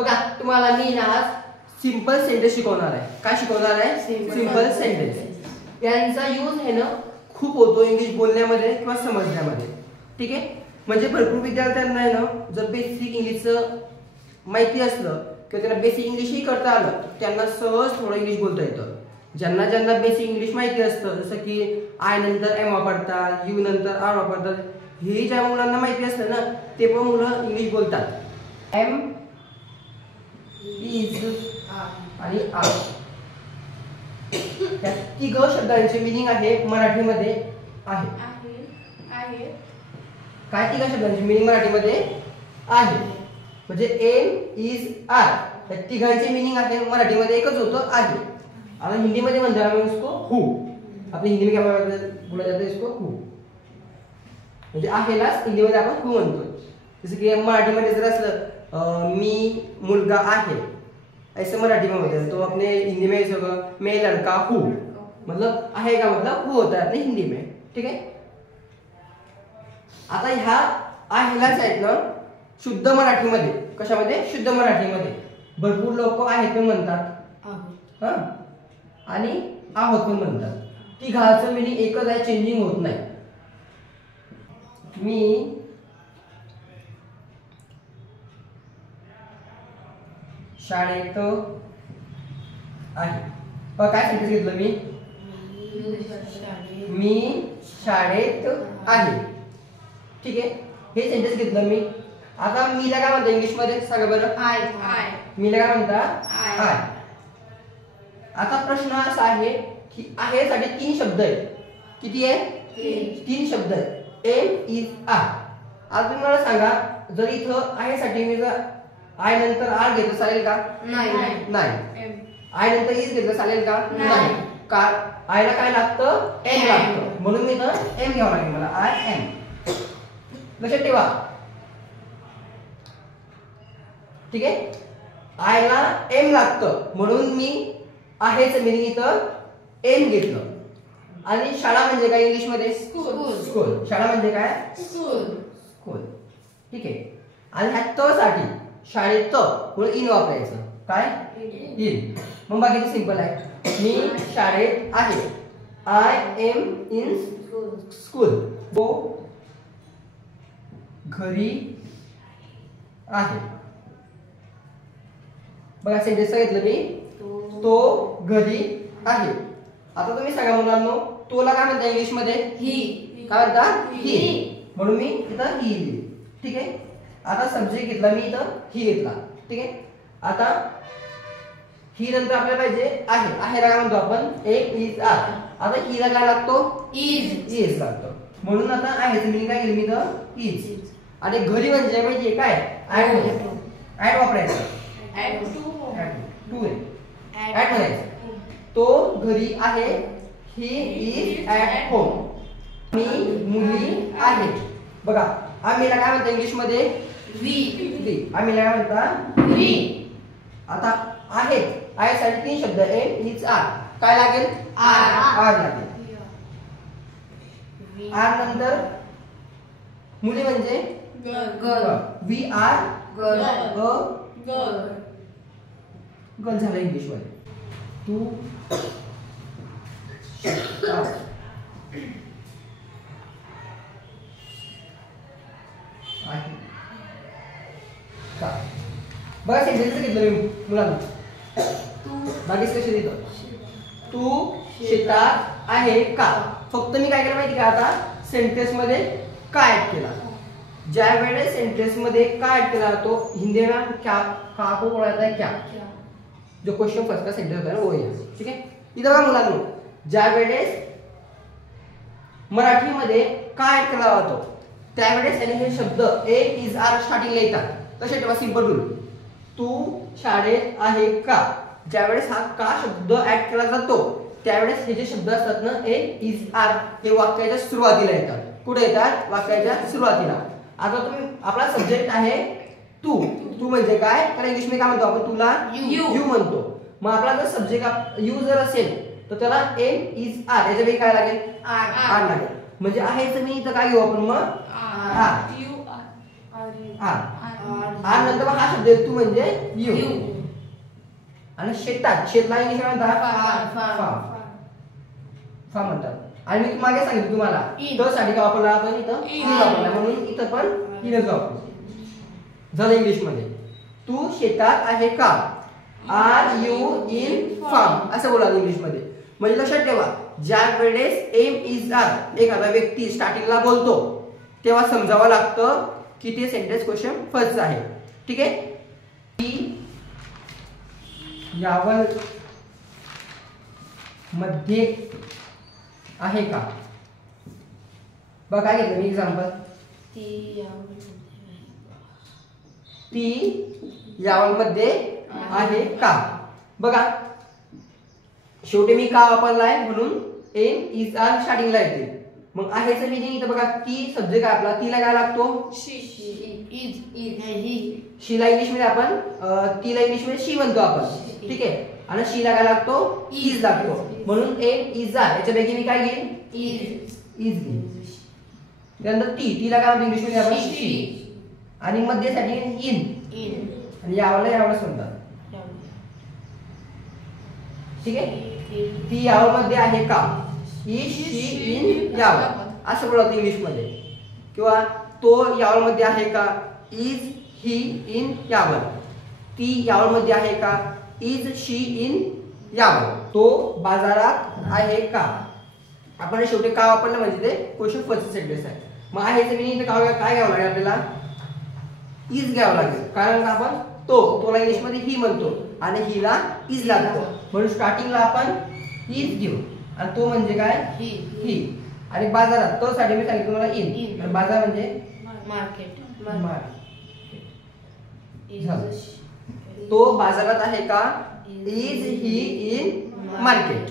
बघा तुम्हाला मी ना आज सिंपल सेंटेन्स शिकवणार आहे. काय शिकवणार आहे? Simple sentence. यांचा यूज आहे ना खूप होतो इंग्लिश बोलण्यामध्ये किंवा समजण्यामध्ये. ठीक आहे, म्हणजे भरपूर विद्यार्थ्यांना आहे ना जर बेसिक इंग्लिशचं माहिती असलं किंवा त्यांना बेसिक इंग्लिशही करता आलं त्यांना सहज थोडं इंग्लिश बोलता येतं. ज्यांना ज्यांना बेसिक इंग्लिश माहिती असतं जसं की आय नंतर एम वापरतात, यू नंतर आर वापरतात, हे ज्या मुलांना माहिती असतं ना ते पण मुलं इंग्लिश बोलतात. एम इज आणि आर या तिघ शब्दांचे मिनिंग आहे मराठीमध्ये आहे. काय तिघ शब्दांचे मिनिंग मराठीमध्ये आहे म्हणजे एम इज आर या तिघांचे मिनिंग आहे मराठीमध्ये एकच होतं आहे. आता हिंदी मध्ये म्हणतो आम्ही इसको हु. आपल्या हिंदी में क्या बोला जाता है इसको हु. म्हणजे आहेलाच हिंदी मध्ये आपण हु म्हणतो. जसं की मराठीमध्ये जर असलं मी मुलगा आहे ऐसे मराठी में होता है तो अपने हिंदी में ऐसे होगा मैं लड़का हूँ. मतलब आहे का मतलब हु होता है अपने हिंदी में. ठीक है. आता ह्या आहेलाच आहेत ना शुद्ध मराठीमध्ये कशामध्ये शुद्ध मराठीमध्ये भरपूर लोक आहेत पण म्हणतात हा आणि आहोत पण म्हणतात. तिघाचं मिनिंग एकच आहे, चेंजिंग होत नाही. मी शाळेत आहे. काय सेंटेन्स घेतलं मी शाळेत आहे. ठीक आहे, हे सेंटेन्स घेतलं मी. आता मीला काय म्हणतात इंग्लिश मध्ये सांगा बरं. मीला काय म्हणतात आय. आता प्रश्न असा आहे की आहे साठी तीन शब्द आहेत. किती आहे? तीन शब्द आहेत. Am is are. आता तुम्ही मला सांगा जर इथं आहे साठी मी जर आय नंतर आर घेतलं चालेल का? नाही. आय नंतर इज घेतलं चालेल का? नाही. का आयला काय लागतं? एम लागतं. म्हणून मी तर एम घ्यावं लागेल मला. I am. लक्षात ठेवा. ठीक आहे, आयला एम लागतं म्हणून मी आहेच मिनिंग इथं एम घेतलं. आणि शाळा म्हणजे काय इंग्लिश मध्ये? स्कूल. शाळा म्हणजे काय? स्कूल. ठीक आहे. आणि ह्या त साठी शाळेत म्हणून इन वापरायचं. काय? इन. मग बाकीचं सिंपल आहे. मी शाळेत आहे. I am in school. तो घरी आहे. बघा सेंटेन्स घेतलं मी. तो घरी आहे. आता तुम्ही सांगा मुलांनो तोला काय म्हणता इंग्लिश मध्ये? ही. काय म्हणता? ही. म्हणून मी इथं ही लिहिली. ठीक आहे. आता सब्जेक्ट घेतला मी इथं ही घेतला. ठीक आहे. आता ही नंतर आपल्याला पाहिजे आहे. आहेला काय म्हणतो आपण? Am is are. आता हीला काय लागतो? इज लागतो. म्हणून आता आहेचं मिनिंग काय केलं मी इथं? इज. आणि घरी म्हणजे माहितीये काय? ऍड वापरायचं. ऍड म्हणायचं. तो घरी आहे. He is at home. मी मुली आहे. बघा आम्हीला काय म्हणतात इंग्लिश मध्ये? वी. आम्हीला काय म्हणतात? आता आहे आहे साठी तीन शब्द एम इज आर. काय लागेल? आर लागेल. आर नंतर मुली म्हणजे गर्ल. वी आर गर्ल झालं इंग्लिश मध्ये. तू बघा सेंटेन्स घेतलं मी मुलांना. बाकीच कसे देतो? तू शेतात आहे का? फक्त मी काय केलं माहिती का आता सेंटेन्स मध्ये काय ऍड केला. ज्या वेळेस सेंटेन्स मध्ये काय ऍड केला तो हिंदी में क्या का को बोलाता है क्या जो क्वेश्चन फर्स्ट का सेंटेन्स होता है वो है. ठीक आहे. इथं बघा मुलांनो ज्या वेळेस मराठीमध्ये काय ऍड केला जातो त्यावेळेस त्याने हे शब्द एम इज आर स्टार्टिंगला येतात. कसे ठेवा सिंपल रूल. तू शाळेत आहे का? ज्यावेळेस हा का शब्द ऍड केला जातो त्यावेळेस हे जे शब्द असतात ना एम इज आर हे वाक्याच्या सुरुवातीला येतात. कुठे येतात? वाक्याच्या सुरुवातीला. आता तुम्ही आपला सब्जेक्ट आहे तू. तू म्हणजे काय? तर इंग्लिश मध्ये काय म्हणतो आपण? तुला यू म्हणतो. मग आपला जर सब्जेक्ट यू जर असेल तर त्याला एम इज आर याच्यापैकी काय लागेल? आर लागेल. म्हणजे आहेच मी इथं काय घेऊ आपण मग? आर आर नंतर हा शब्द येतो म्हणजे यू. आणि शेतात शेतला इंग्लिश म्हणतात फार्म म्हणतात. आणि मी मागे सांगितलं तुम्हाला द साठी का वापरला आपण इथं इन वापरला म्हणून इथं पण इनच वापरतो. झालं इंग्लिश मध्ये. तू शेतात आहे का? आर यू इन फार्म असं बोला इंग्लिश मध्ये. म्हणजे लक्षात ठेवा ज्या वेळेस एम इज आर एखादा व्यक्ती स्टार्टिंगला बोलतो तेव्हा समजावं लागतं की ते सेंटेन्स क्वेश्चन फर्स्ट आहे. ठीक आहे. यावल मध्ये आहे का? बघा काय घेतलं मी एक्झाम्पल. ती यावल मध्ये आहे का? बघा शेवटी मी का वापरलाय म्हणून एम इज आर स्टार्टिंगला येते. मग आहेचं मिनिंग इथं बघा ती सब्जेक्ट आहे आपला. तिला काय लागतो? शीला इंग्लिश मध्ये आपण तिला इंग्लिश मध्ये शी म्हणतो आपण. ठीक आहे. आणि शीला काय लागतो? इज लागतो. म्हणून एम इज आर याच्यापैकी मी काय घेईन? इज घेईन. त्यानंतर तिला काय म्हणतो इंग्लिश मध्ये आपण? शी. आणि मध्यसाठी इन. आणि यावला म्हणतात. ठीक आहे. ती यावल मध्ये आहे का? इज शी इन यावल असं बोलतो इंग्लिश मध्ये. किंवा तो यावल मध्ये आहे का? Is he in Yawal. ती यावल मध्ये आहे का? Is she in Yawal. तो बाजारात आहे का? आपण शेवटी का वापरलं म्हणजे ते क्वेश्चन फर्स्ट सेंटेन्स आहे. मग आहेचं मिनिंग काय घ्यावं लागेल आपल्याला? इज घ्यावं लागेल. कारण आपण तोला इंग्लिश मध्ये ही म्हणतो आणि हिला इज लागतो म्हणून स्टार्टिंगला आपण इज घेऊ. आणि तो म्हणजे काय? ही. आणि बाजारात तो साठी मी सांगितलं तुम्हाला इन. आणि बाजार म्हणजे मार्केट. तो बाजारात आहे का? Is he in market.